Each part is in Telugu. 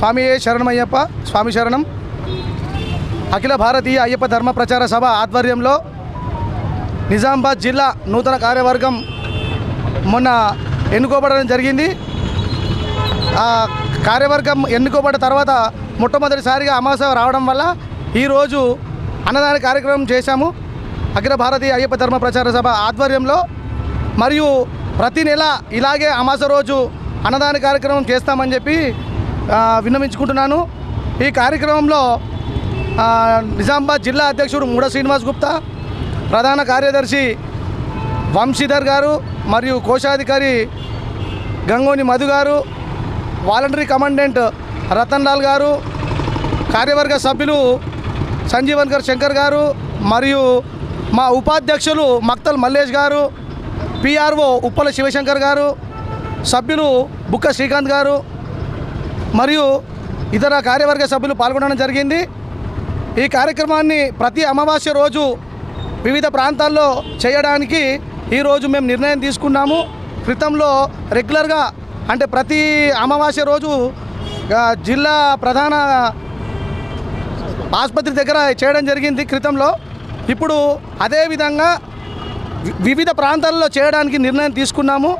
స్వామి శరణమయ్యప్ప స్వామి శరణం. అఖిల భారతీయ అయ్యప్ప ధర్మ ప్రచార సభ ఆధ్వర్యంలో నిజామాబాద్ జిల్లా నూతన కార్యవర్గం మొన్న ఎన్నుకోబడడం జరిగింది. ఆ కార్యవర్గం ఎన్నుకోబడిన తర్వాత మొట్టమొదటిసారిగా అమాస రావడం వల్ల ఈరోజు అన్నదాన కార్యక్రమం చేశాము. అఖిల భారతీయ అయ్యప్ప ధర్మ ప్రచార సభ ఆధ్వర్యంలో మరియు ప్రతి నెల ఇలాగే అమాస రోజు అన్నదాన కార్యక్రమం చేస్తామని చెప్పి విన్నవించుకుంటున్నాను. ఈ కార్యక్రమంలో నిజామాబాద్ జిల్లా అధ్యక్షుడు మూడ శ్రీనివాస్ గుప్తా ప్రధాన కార్యదర్శి వంశీధర్ గారు మరియు కోశాధికారి గంగోని మధు గారు వాలంటరీ కమాండెంట్ రతన్ లాల్ గారు కార్యవర్గ సభ్యులు సంజీవన్కర్ శంకర్ గారు మరియు మా ఉపాధ్యక్షులు మక్తల్ మల్లేష్ గారు పిఆర్ఓ ఉప్పల శివశంకర్ గారు సభ్యులు బుక్క శ్రీకాంత్ గారు మరియు ఇతర కార్యవర్గ సభ్యులు పాల్గొనడం జరిగింది. ఈ కార్యక్రమాన్ని ప్రతి అమావాస్య రోజు వివిధ ప్రాంతాల్లో చేయడానికి ఈరోజు మేము నిర్ణయం తీసుకున్నాము. క్రితంలో రెగ్యులర్గా అంటే ప్రతి అమావాస్య రోజు జిల్లా ప్రధాన ఆసుపత్రి దగ్గర చేయడం జరిగింది క్రితంలో. ఇప్పుడు అదేవిధంగా వివిధ ప్రాంతాల్లో చేయడానికి నిర్ణయం తీసుకున్నాము.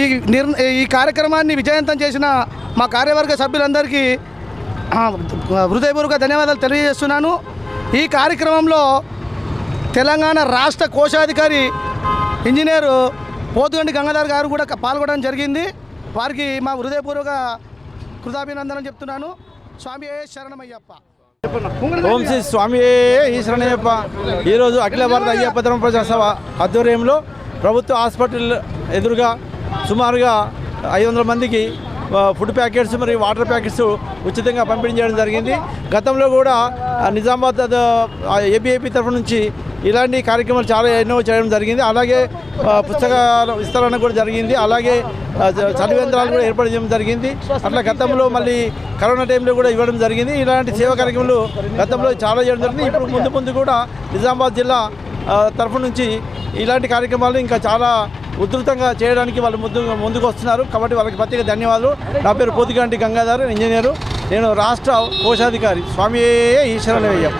ఈ నిర్ ఈ కార్యక్రమాన్ని విజయవంతం చేసిన మా కార్యవర్గ సభ్యులందరికీ హృదయపూర్వక ధన్యవాదాలు తెలియజేస్తున్నాను. ఈ కార్యక్రమంలో తెలంగాణ రాష్ట్ర కోశాధికారి ఇంజనీరు పోతుగండి గంగాధర్ గారు కూడా పాల్గొనడం జరిగింది. వారికి మా హృదయపూర్వక కృతాభినందనం చెప్తున్నాను. స్వామి శరణమయ్యప్ప. ఓం శ్రీ స్వామి ఈశ్వరనయ్యప్ప ఈరోజు అఖిల భారత అయ్యప్ప ధర్మ ప్రజాసభ ఆధ్వర్యంలో ప్రభుత్వ హాస్పిటల్ ఎదురుగా సుమారుగా ఐదు వందల మందికి ఫుడ్ ప్యాకెట్స్ మరియు వాటర్ ప్యాకెట్స్ ఉచితంగా పంపిణీ చేయడం జరిగింది. గతంలో కూడా నిజామాబాద్ ఏబీఏపీ తరఫు నుంచి ఇలాంటి కార్యక్రమాలు చాలా ఎన్నో చేయడం జరిగింది. అలాగే పుస్తకాల విస్తరణ కూడా జరిగింది. అలాగే చదివేంద్రాలు చ- కూడా ఏర్పాటు చేయడం జరిగింది. అట్లా గతంలో మళ్ళీ కరోనా టైంలో కూడా ఇవ్వడం జరిగింది. ఇలాంటి సేవా కార్యక్రమాలు గతంలో చాలా చేయడం జరిగింది. ఇప్పుడు ముందు ముందు కూడా నిజామాబాద్ జిల్లా తరఫు నుంచి ఇలాంటి కార్యక్రమాలు ఇంకా చాలా ఉధృతంగా చేయడానికి వాళ్ళు ముందు ముందుకు వస్తున్నారు కాబట్టి వాళ్ళకి ప్రత్యేక ధన్యవాదాలు. నా పేరు పోతిగంటి గంగాధర్ ఇంజనీరు. నేను రాష్ట్ర కోశాధికారి. స్వామి ఈశ్వరనయ్య